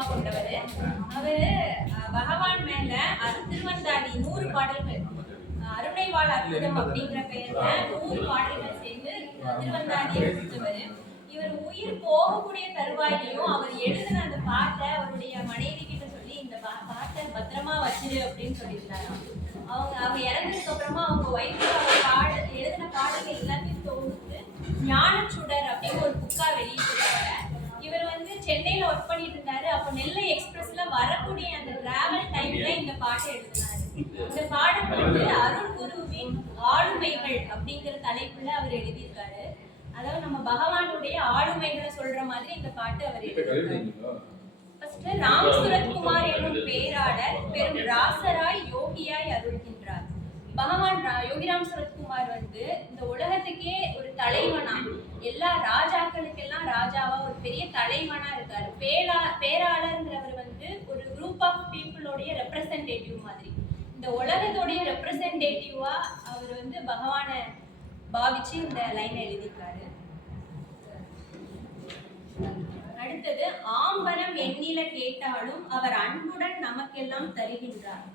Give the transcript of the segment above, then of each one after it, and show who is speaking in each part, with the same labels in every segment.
Speaker 1: ஆயுதமா கொண்டவர். அவரு பகவான் மேல அரு- திருவந்தாதி நூறு பாடல்கள். அஹ், அருணைவாள் அற்புதம் அப்படிங்கிற பெயர்ல நூறு பாடல்கள் சேர்ந்து திருவந்தாதியை கொடுத்தவர் இவர் உயிர் போகக்கூடிய தருவாயிலையும் அவர் எழுதின அந்த பாட்டை அவருடைய மனைவி கிட்ட சொல்லி இந்த பா- பாட்டை பத்திரமா வச்சிரு அப்படின்னு சொல்லியிருந்தாரு அவங்க அவங்க இறந்ததுக்கு அப்புறமா அவங்க ஒய்ஃபு அவர் பாடல் எழுதின பாடல்கள் எல்லாத்தையும் தொகுத்து ஞானச்சுடர் அப்படின்னு ஒரு புக்கா வெளியே நெல்லை எக்ஸ்பிரஸ்ல வரக்கூடிய அந்த டிராவல் டைம்ல இந்த பாட்டை எழுதினாரு. இந்த பாடம் வந்து அருள் குருவின் ஆளுமைகள் அப்படிங்கிற தலைப்புல அவர் எழுதியிருக்காரு. அதாவது நம்ம பகவானுடைய ஆளுமைகளை சொல்ற மாதிரி இந்த பாட்டு அவர் எழுதியிருக்காரு. ஃபர்ஸ்ட் ராம் சுரத்குமார் என்னும் பேராளர் பெரும் ராசராய் யோகியாய் அருள்கின்றார். பகவான் யோகிராம் சுரத்குமார் வந்து இந்த உலகத்துக்கே ஒரு தலைவனா எல்லா பெரிய தலைவனா இருக்காரு. பேரா பேராளர்ங்கிறவர் வந்து ஒரு குரூப் ஆஃப் பீப்புளோடைய ரெப்ரசன்டேட்டிவ் மாதிரி. இந்த உலகத்தோடைய ரெப்ரசன்டேட்டிவா அவர் வந்து பகவானை பாவிச்சு இந்த லைனை எழுதியிருக்காரு. அடுத்தது ஆம்பரம் எண்ணில கேட்டாலும் அவர் அன்புடன் நமக்கெல்லாம் தருகின்றார்.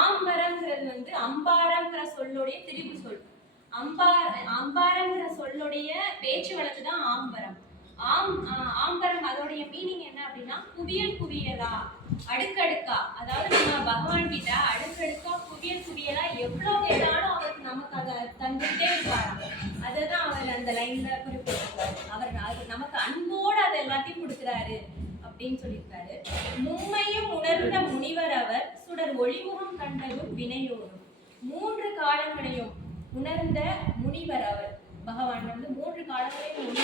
Speaker 1: ஆம்பரங்கிறது வந்து அம்பாரங்கிற சொல்லுடைய திரிபு சொல் அம்பார் அம்பாரங்கிற சொல்லுடைய பேச்சு வழக்கு தான் ஆம்பரம். ஆம் ஆம்பரம் அதோடைய மீனிங் என்ன அப்படின்னா குவியல் குவியலா அடுக்கடுக்கா. அதாவது நம்ம பகவான் கிட்ட அடுக்கடுக்கா குவியல் குவியலா எவ்வளவு கேட்டாலும் அவருக்கு நமக்கு அதை தந்துட்டே இருப்பாராம். அதுதான் அவர் அந்த லைன்ல குறிப்பிட்டிருக்காரு. அவர் அது நமக்கு அன்போடு அதை எல்லாத்தையும் கொடுக்குறாரு அப்படின்னு சொல்லியிருக்காரு. மும்மையும் உணர்ந்த முனிவர் அவர் சுடர் ஒளிமுகம் கண்டதும் வினையோடும். மூன்று காலங்களையும் உணர்ந்த முனிவர் அவர். பகவான் வந்து மூன்று காலங்களையும்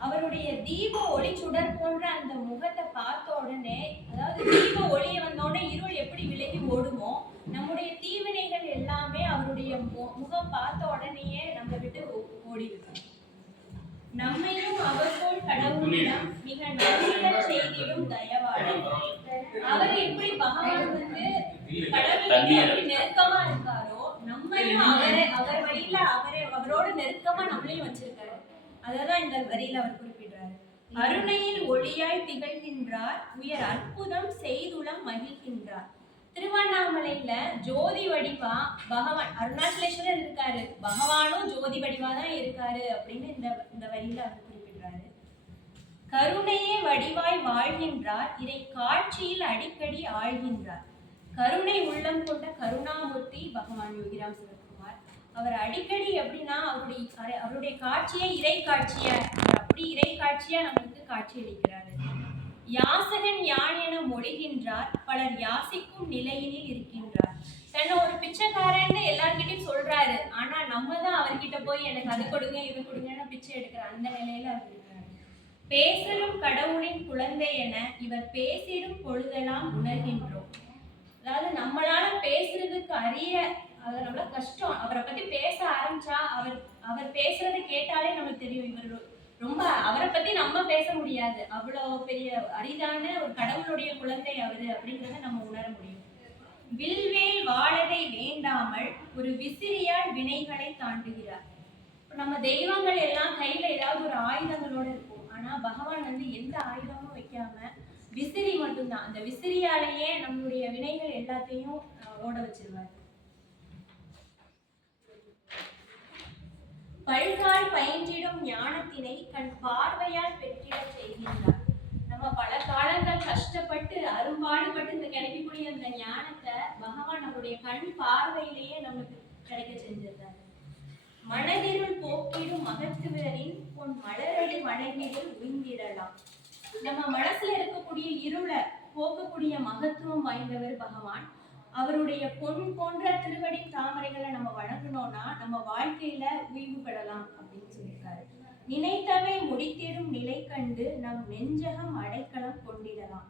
Speaker 1: அவருடைய தீப ஒளி சுடர் போன்ற அந்த முகத்தை பார்த்த உடனே அதாவது தீப ஒளியை வந்த உடனே இருள் எப்படி விலகி ஓடுமோ நம்முடைய தீவினைகள் எல்லாமே அவருடைய முகம் பார்த்த உடனேயே நம்மளை விட்டு ஓ- ஓடிடுது நம்மையும் அவர் போல் கடவுளிடம் மிக நல்ல செய்தியும் தயவாளர் அவர் எப்படி பகவான் வந்து கடவுளுக்கு நெருக்கமா இருக்காரோ நம்மையும் அவரை அவர் அவரை அவரோட நெருக்கமா நம்மளையும் வச்சிருக்காரு. அததான் இந்த வரியில அவர் குறிப்பிடுறாரு. அருணையில் ஒளியாய் திகழ்கின்றார் உயர் அற்புதம் செய்துளம் மகிழ்கின்றார். திருவண்ணாமலையில ஜோதி வடிவா பகவான் அருணாச்சலேஸ்வரர் இருக்காரு. பகவானும் ஜோதி வடிவா தான் இருக்காரு அப்படின்னு இந்த இந்த வரியில அவர் குறிப்பிடுறாரு. கருணையே வடிவாய் வாழ்கின்றார் இதை காட்சியில் அடிக்கடி ஆழ்கின்றார். கருணை உள்ளம் கொண்ட கருணாமூர்த்தி பகவான் யோகிராம் சிவகுமார் அவர் அடிக்கடி எப்படின்னா அவருடைய அவருடைய காட்சியை இறை காட்சிய. அப்படி இறை காட்சியா நம்மளுக்கு காட்சி அளிக்கிறாரு யாசகன் யான் என மொழிகின்றார் பலர் யாசிக்கும் நிலையினில் இருக்கின்றார். தன்னை ஒரு பிச்சைக்காரன்னு எல்லார்கிட்டையும் சொல்றாரு. ஆனா நம்ம தான் அவர்கிட்ட போய் எனக்கு அது கொடுங்க இது கொடுங்கன்னு பிச்சை எடுக்கிற அந்த நிலையில அவர் இருக்காரு. பேசலும் கடவுளின் குழந்தை என இவர் பேசிடும் பொழுதெல்லாம் உணர்கின்றோம். அதாவது நம்மளால பேசுறதுக்கு அரிய அது நம்மள கஷ்டம். அவரை பத்தி பேச ஆரம்பிச்சா அவர் அவர் பேசுறத கேட்டாலே நமக்கு தெரியும். இவர் ரொம்ப அவரை பத்தி நம்ம பேச முடியாது. அவ்வளோ பெரிய அரிதான ஒரு கடவுளுடைய குழந்தை அவரு அப்படிங்கிறத நம்ம உணர முடியும். வில்வேல் வாழதை வேண்டாமல் ஒரு விசிறியால் வினைகளை தாண்டுகிறார். இப்போ நம்ம தெய்வங்கள் எல்லாம் கையில ஏதாவது ஒரு ஆயுதங்களோட இருக்கும் ஆனா பகவான் வந்து எந்த ஆயுதமும் வைக்காம விசிறி மட்டும்தான். அந்த விசிறியாலேயே நம்மளுடைய வினைகள் எல்லாத்தையும் ஓட வச்சிருவாரு. பல்கால் பயின்றிடும் ஞானத்தினை கண் பார்வையால் பெற்றிடச் செய்கின்றார். நம்ம பல காலங்கள் கஷ்டப்பட்டு அரும்பாடுபட்டு இந்த கிடைக்கக்கூடிய அந்த ஞானத்தை பகவான் நம்முடைய கண் பார்வையிலேயே நமக்கு கிடைக்க செஞ்சிருந்தார் மனதிருள் போக்கிடும் மகத்துவரின் பொன் மலரடி மனைவியில் உய்ந்திடலாம். நம்ம மனசுல இருக்கக்கூடிய இருளை போக்கக்கூடிய மகத்துவம் வாய்ந்தவர் பகவான். அவருடைய பொன் போன்ற திருவடி தாமரைகளை நம்ம வணங்கினோம்னா நம்ம வாழ்க்கையில உய்வு பெறலாம் அப்படின்னு சொல்லியிருக்காரு. நினைத்தவை முடித்திடும் நிலை கண்டு நம் நெஞ்சகம் அடைக்கலம் கொண்டிடலாம்.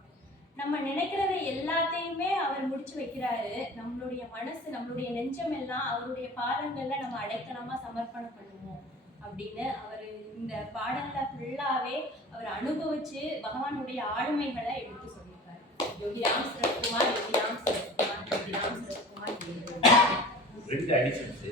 Speaker 1: நம்ம நினைக்கிறத எல்லாத்தையுமே அவர் முடிச்சு வைக்கிறாரு. நம்மளுடைய மனசு நம்மளுடைய நெஞ்சம் எல்லாம் அவருடைய பாதங்கள்ல நம்ம அடைக்கலமா சமர்ப்பணம் பண்ணுவோம் அப்படின்னு அவர் இந்த பாடல்ல ஃபுல்லாவே அவர் அனுபவிச்சு பகவானுடைய ஆளுமைகளை எடுத்து சொல்லியிருக்காரு. யோகி ராம் யோகிராம் யோகி ராம் சிறப்புமார்
Speaker 2: ரெண்டு அடிஷன்ஸு